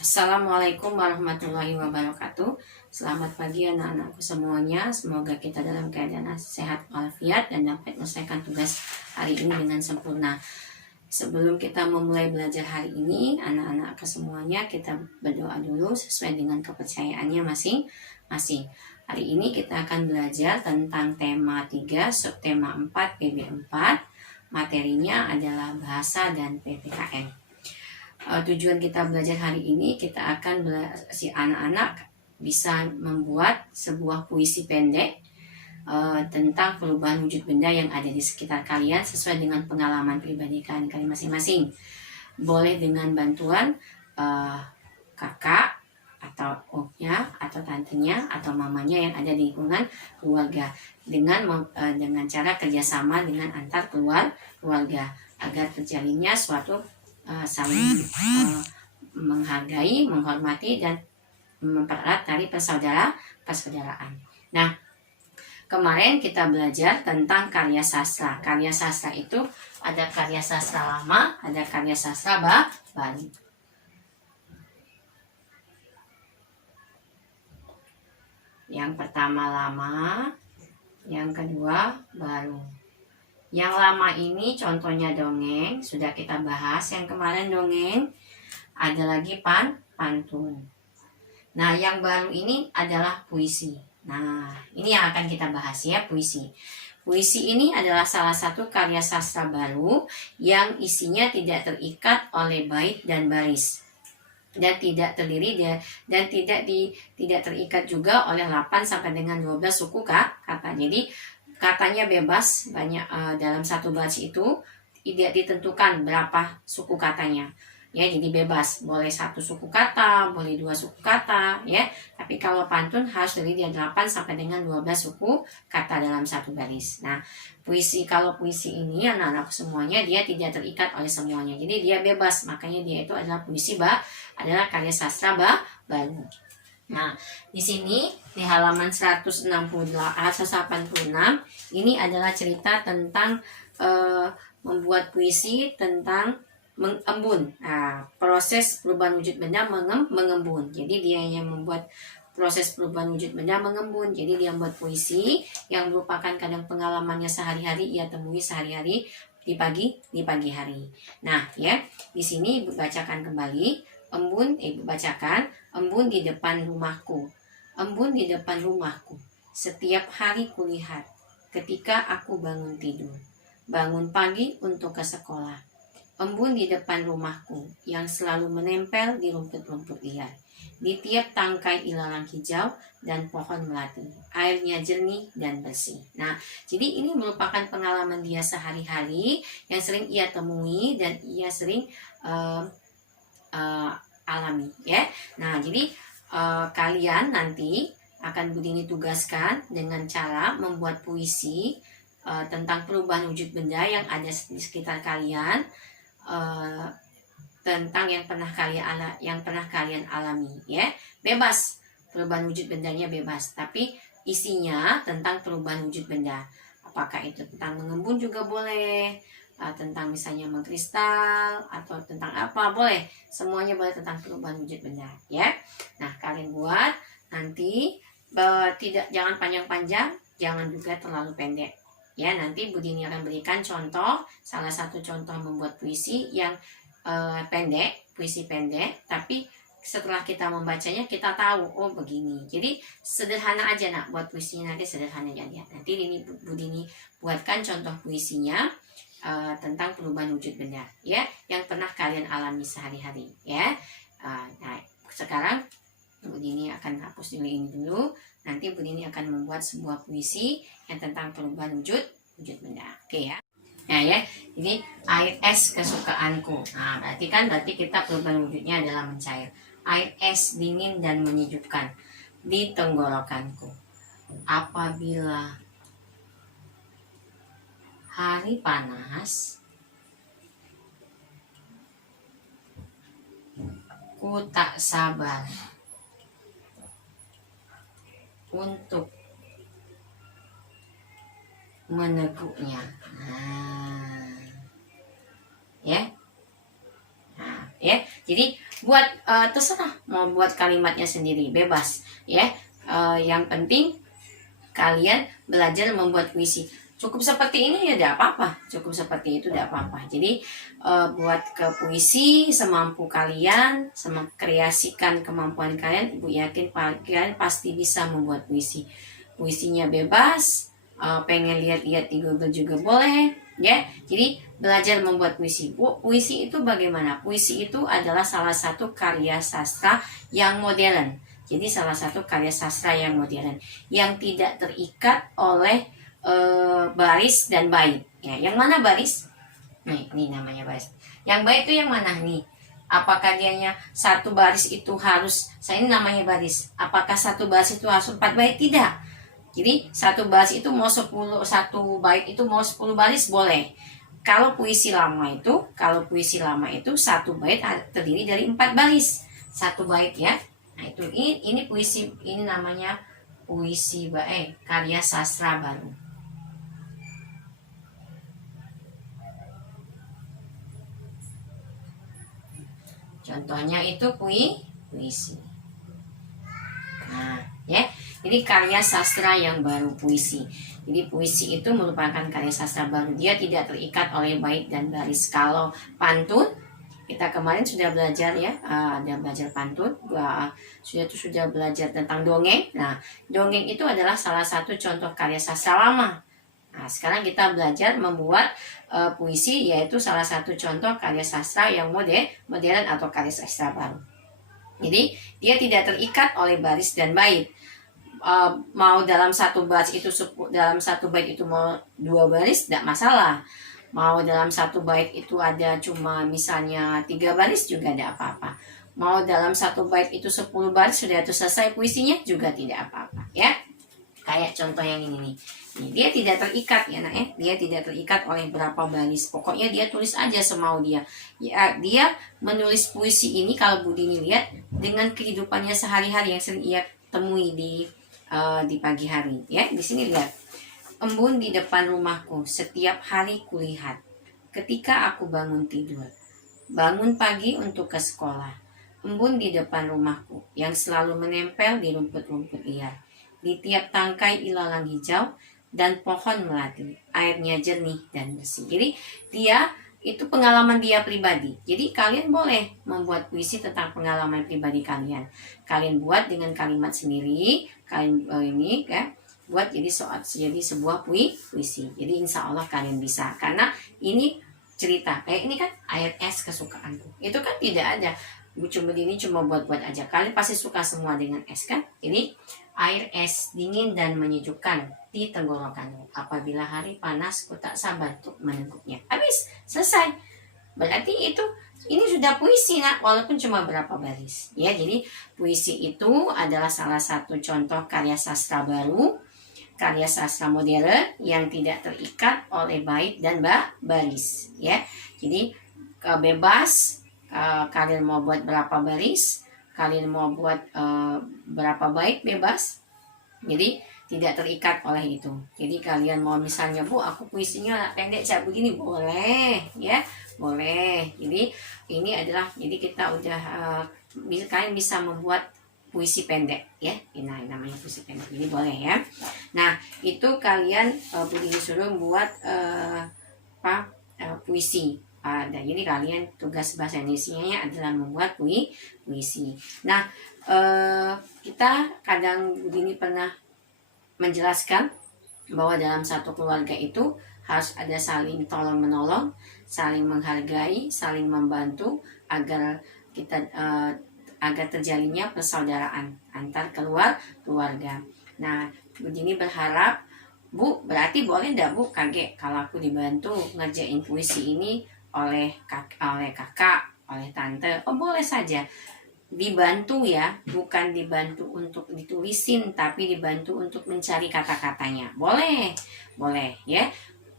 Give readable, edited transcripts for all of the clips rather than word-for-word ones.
Assalamualaikum warahmatullahi wabarakatuh. Selamat pagi anak-anakku semuanya. Semoga kita dalam keadaan sehat walafiat dan dapat menyelesaikan tugas hari ini dengan sempurna. Sebelum kita memulai belajar hari ini, anak-anakku semuanya, kita berdoa dulu sesuai dengan kepercayaannya masing-masing. Hari ini kita akan belajar tentang tema 3, subtema 4, PB4. Materinya adalah bahasa dan PPKN. Tujuan kita belajar hari ini, kita akan si anak-anak bisa membuat sebuah puisi pendek tentang perubahan wujud benda yang ada di sekitar kalian sesuai dengan pengalaman pribadi kalian masing-masing. Boleh dengan bantuan kakak atau omnya atau tantenya atau mamanya yang ada di lingkungan keluarga, dengan cara kerjasama dengan antar keluarga agar terjalinnya suatu saling menghargai, menghormati, dan mempererat tali persaudaraan. Nah, kemarin kita belajar tentang karya sastra. Karya sastra itu ada karya sastra lama, ada karya sastra baru. Yang pertama lama, yang kedua baru. Yang lama ini contohnya dongeng, sudah kita bahas yang kemarin dongeng. Ada lagi pantun. Nah, yang baru ini adalah puisi. Nah, ini yang akan kita bahas ya, puisi. Puisi ini adalah salah satu karya sastra baru yang isinya tidak terikat oleh bait dan baris. Dan tidak terdiri dan tidak terikat juga oleh 8 sampai dengan 12 suku kata. Jadi katanya bebas, banyak dalam satu baris itu tidak ditentukan berapa suku katanya. Ya, jadi bebas, boleh 1 suku kata, boleh 2 suku kata, ya. Tapi kalau pantun harus dari 8 sampai dengan 12 suku kata dalam satu baris. Nah, kalau puisi ini anak-anak semuanya dia tidak terikat oleh semuanya. Jadi dia bebas, makanya dia itu adalah puisi adalah karya sastra baru. Nah, di sini di halaman 186 ini adalah cerita tentang membuat puisi tentang mengembun. Nah, proses perubahan wujud benda mengembun. Jadi dia yang membuat proses perubahan wujud benda mengembun. Jadi dia membuat puisi yang merupakan kadang pengalamannya sehari-hari ia temui sehari-hari di pagi hari. Nah, ya, di sini Ibu bacakan kembali. Ibu bacakan, embun di depan rumahku. Embun di depan rumahku. Setiap hari kulihat ketika aku bangun tidur. Bangun pagi untuk ke sekolah. Embun di depan rumahku yang selalu menempel di rumput-rumput liar. Di tiap tangkai ilalang hijau dan pohon melati. Airnya jernih dan bersih. Nah, jadi ini merupakan pengalaman dia sehari-hari yang sering ia temui dan ia sering alami, ya. Nah, jadi kalian nanti akan Budini tugaskan dengan cara membuat puisi tentang perubahan wujud benda yang ada di sekitar kalian, tentang yang pernah kalian alami, ya. Bebas, perubahan wujud bendanya bebas, tapi isinya tentang perubahan wujud benda. Apakah itu tentang mengembun juga boleh, tentang misalnya mengkristal, atau tentang apa boleh, semuanya boleh tentang perubahan wujud benda, ya. Nah, kalian buat nanti jangan panjang-panjang, jangan juga terlalu pendek, ya. Nanti Budini akan berikan contoh, salah satu contoh membuat puisi yang puisi pendek, tapi setelah kita membacanya kita tahu, oh begini. Jadi sederhana aja nak, buat puisinya nanti sederhana aja. Nanti ini Budini buatkan contoh puisinya tentang perubahan wujud benda, ya, yang pernah kalian alami sehari-hari, ya. Nah, sekarang Budini akan hapus dulu ini dulu. Nanti Budini akan membuat sebuah puisi yang tentang perubahan wujud benda. Oke, ya. Nah, ya, ini air es kesukaanku. Nah, berarti kita perubahan wujudnya adalah mencair. Air es dingin dan menyejukkan di tenggorokanku. Apabila hari panas, ku tak sabar untuk meneguknya. Nah, ya. Nah, ya. Jadi buat terserah mau buat kalimatnya sendiri, bebas ya. Yang penting kalian belajar membuat puisi. Cukup seperti ini ya tidak apa-apa, cukup seperti itu tidak apa-apa. Jadi buat ke puisi semampu kalian, kreasikan kemampuan kalian. Ibu yakin kalian pasti bisa membuat puisi. Puisinya bebas, pengen lihat-lihat di Google juga boleh ya. Jadi belajar membuat puisi. Puisi itu bagaimana? Puisi itu adalah salah satu karya sastra yang modern. Jadi salah satu karya sastra yang modern yang tidak terikat oleh baris dan bait. Ya, yang mana baris? Nih, ini namanya baris. Yang bait itu yang mana nih? Apakah dianya satu baris itu harus, saya ini namanya baris. Apakah satu baris itu harus 4 bait? Tidak. Jadi satu baris itu mau 10, satu bait itu mau 10 baris boleh. Kalau puisi lama itu satu bait terdiri dari 4 baris. Satu bait ya. Nah, itu ini puisi, ini namanya puisi karya sastra baru. Contohnya itu puisi. Nah, ya. Jadi karya sastra yang baru, puisi. Jadi puisi itu merupakan karya sastra baru. Dia tidak terikat oleh bait dan baris. Kalau pantun, kita kemarin sudah belajar ya, ada belajar pantun, sudah belajar tentang dongeng. Nah, dongeng itu adalah salah satu contoh karya sastra lama. Nah, sekarang kita belajar membuat puisi, yaitu salah satu contoh karya sastra yang modern atau karya sastra baru. Jadi dia tidak terikat oleh baris dan bait. Mau dalam satu bait itu mau 2 baris tidak masalah. Mau dalam satu bait itu ada cuma misalnya 3 baris juga tidak apa-apa. Mau dalam satu bait itu 10 baris sudah itu selesai puisinya juga tidak apa-apa ya. Kayak contoh yang ini nih. Dia tidak terikat ya nak ya. Dia tidak terikat oleh berapa baris. Pokoknya dia tulis aja semau dia. Ya, dia menulis puisi ini kalau Bu Dini lihat dengan kehidupannya sehari-hari yang sering ia temui di pagi hari ya. Di sini lihat. Embun di depan rumahku setiap hari kulihat. Ketika aku bangun tidur. Bangun pagi untuk ke sekolah. Embun di depan rumahku yang selalu menempel di rumput-rumput liar. Di tiap tangkai ilalang hijau dan pohon melati. Airnya jernih dan bersih. Jadi dia itu pengalaman dia pribadi. Jadi kalian boleh membuat puisi tentang pengalaman pribadi kalian. Kalian buat dengan kalimat sendiri. Kalian ini ya, buat jadi sebuah puisi. Jadi insya Allah kalian bisa. Karena ini cerita. Kayak ini kan air es kesukaanku. Itu kan tidak ada. Ini cuma buat-buat aja. Kalian pasti suka semua dengan es kan? Ini air es dingin dan menyejukkan di tenggorokanku. Apabila hari panas, ku tak sabar untuk meneguknya. Habis, selesai. Berarti ini sudah puisi nak, walaupun cuma berapa baris. Ya, jadi puisi itu adalah salah satu contoh karya sastra baru, karya sastra modern yang tidak terikat oleh bait dan baris. Ya, jadi bebas. Kalian mau buat berapa baris, kalian mau buat berapa bait, bebas. Jadi tidak terikat oleh itu. Jadi kalian mau misalnya Bu, aku puisinya pendek cak begini, boleh ya, boleh. Jadi ini adalah, jadi kita udah kalian bisa membuat puisi pendek ya. Ini namanya puisi pendek. Jadi boleh ya. Nah itu kalian disuruh buat puisi. Dan ini kalian tugas bahasa Indonesianya adalah membuat puisi. Nah, kita kadang begini pernah menjelaskan bahwa dalam satu keluarga itu harus ada saling tolong menolong, saling menghargai, saling membantu agar terjalinnya persaudaraan antar keluarga. Nah, begini berharap Bu, berarti boleh enggak Bu kakek kalau aku dibantu ngerjain puisi ini oleh kakak, oleh tante? Oh, boleh saja. Dibantu ya, bukan dibantu untuk ditulisin, tapi dibantu untuk mencari kata-katanya. Boleh ya.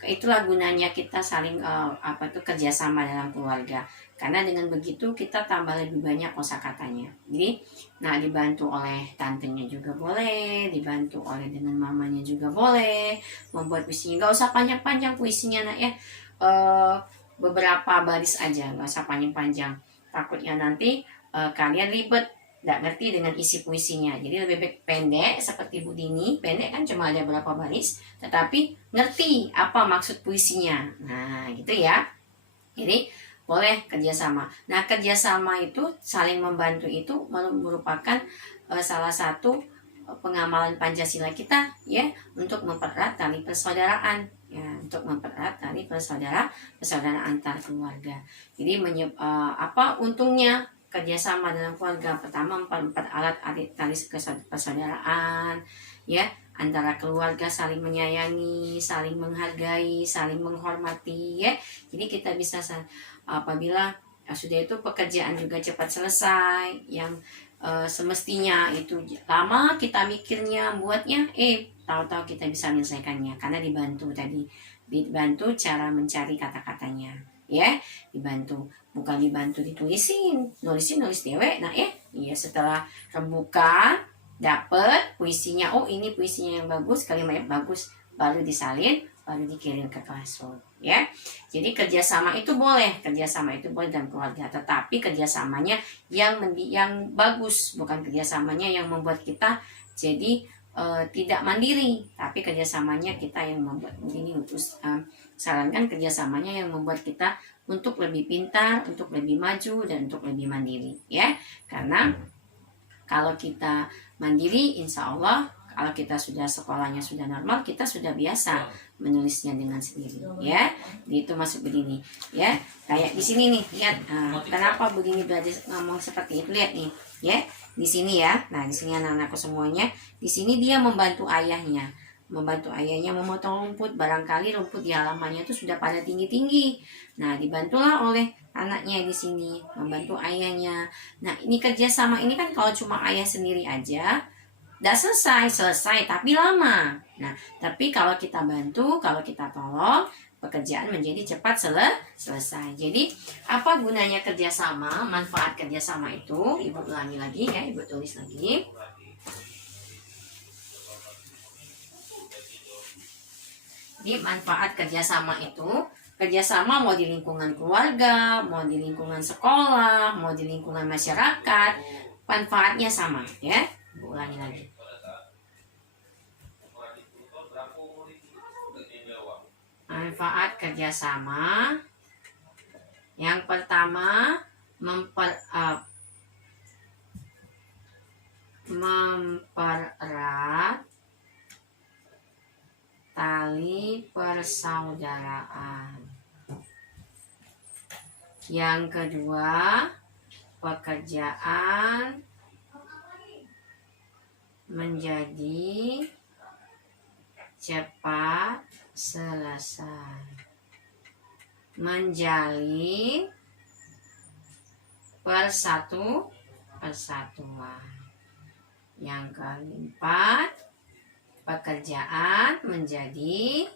Itulah gunanya kita saling kerjasama dalam keluarga. Karena dengan begitu kita tambah lebih banyak kosakatanya. Jadi, dibantu oleh tantenya juga boleh, dibantu oleh dengan mamanya juga boleh. Membuat puisinya, nggak usah panjang-panjang puisinya nak ya. Beberapa baris aja, nggak usah panjang-panjang. Takutnya nanti kalian ribet, nggak ngerti dengan isi puisinya. Jadi lebih baik pendek seperti Bu Dini, pendek kan cuma ada berapa baris, tetapi ngerti apa maksud puisinya. Nah gitu ya. Jadi boleh kerjasama. Nah kerjasama itu saling membantu itu merupakan salah satu pengamalan Pancasila kita ya, untuk mempererat tali persaudaraan ya, untuk mempererat tali persaudaraan antar keluarga. Jadi apa untungnya kerjasama dalam keluarga? Pertama, mempererat tali persaudaraan ya, antara keluarga, saling menyayangi, saling menghargai, saling menghormati ya. Jadi kita bisa apabila sudah itu pekerjaan juga cepat selesai, yang semestinya itu lama kita mikirnya buatnya, tahu-tahu kita bisa menyelesaikannya karena dibantu cara mencari kata-katanya ya, bukan dibantu nulis dewek. Nah ya setelah terbuka dapet puisinya, ini puisinya yang bagus, kalimatnya bagus, baru disalin, baru dikirim ke classroom ya. Jadi kerjasama itu boleh dalam keluarga, tetapi kerjasamanya yang bagus, bukan kerjasamanya yang membuat kita jadi tidak mandiri, tapi kerjasamanya kita yang membuat ini sarankan kerjasamanya yang membuat kita untuk lebih pintar, untuk lebih maju, dan untuk lebih mandiri ya. Karena kalau kita mandiri, insya Allah kalau kita sudah sekolahnya sudah normal, kita sudah biasa menulisnya dengan sendiri ya. Itu masuk begini ya, kayak di sini nih, lihat. Kenapa begini belajar ngomong seperti itu, lihat nih ya, di sini ya. Nah di sini anak-anakku semuanya, di sini dia membantu ayahnya memotong rumput. Barangkali rumput di halamannya itu sudah pada tinggi-tinggi. Nah dibantulah oleh anaknya di sini membantu ayahnya. Nah ini kerjasama ini kan kalau cuma ayah sendiri aja tidak selesai tapi lama. Nah tapi kalau kita bantu, kalau kita tolong, pekerjaan menjadi cepat selesai. Jadi apa gunanya kerjasama, manfaat kerjasama itu? Ibu ulangi lagi ya, ibu tulis lagi. Jadi manfaat kerjasama itu, kerjasama mau di lingkungan keluarga, mau di lingkungan sekolah, mau di lingkungan masyarakat, manfaatnya sama ya. Ulangi lagi. Manfaat kerjasama yang pertama, mempererat tali persaudaraan. Yang kedua, pekerjaan menjadi cepat selesai. Menjalin persatuan. Yang keempat, pekerjaan menjadi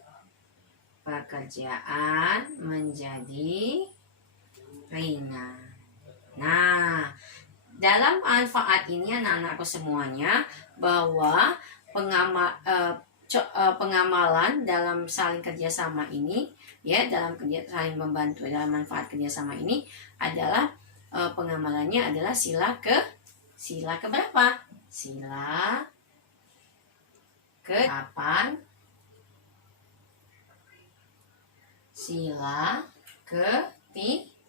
ringan. Nah, dalam manfaat ini anak-anakku semuanya, bahwa pengamalan dalam saling kerjasama ini ya, dalam saling membantu dalam manfaat kerjasama ini adalah pengamalannya adalah sila keberapa? Sila ke-8, sila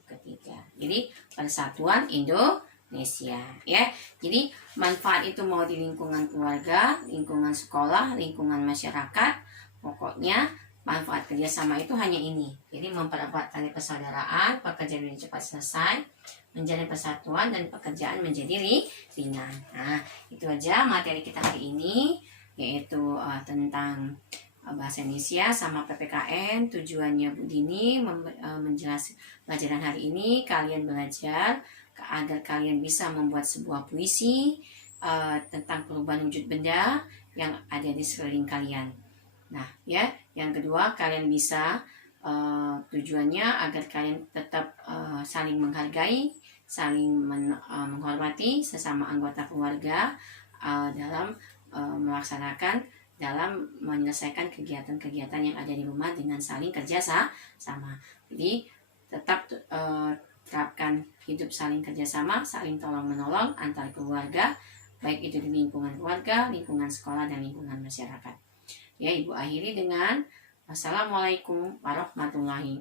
ketiga. Jadi persatuan Indonesia ya. Jadi manfaat itu mau di lingkungan keluarga, lingkungan sekolah, lingkungan masyarakat, pokoknya manfaat kerjasama itu hanya ini. Jadi mempererat tali persaudaraan, pekerjaan menjadi cepat selesai, menjalin persatuan, dan pekerjaan menjadi ringan. Nah itu aja materi kita hari ini, yaitu tentang bahasa Indonesia sama PPKN. Tujuannya Bu Dini menjelaskan pelajaran hari ini, kalian belajar agar kalian bisa membuat sebuah puisi tentang perubahan wujud benda yang ada di sekeliling kalian. Nah ya, yang kedua, kalian bisa tujuannya agar kalian tetap saling menghargai, saling menghormati sesama anggota keluarga dalam menyelesaikan kegiatan-kegiatan yang ada di rumah dengan saling kerja sama. Jadi tetap terapkan hidup saling kerjasama, saling tolong-menolong antar keluarga, baik itu di lingkungan keluarga, lingkungan sekolah, dan lingkungan masyarakat. Ya, Ibu akhiri dengan Wassalamualaikum warahmatullahi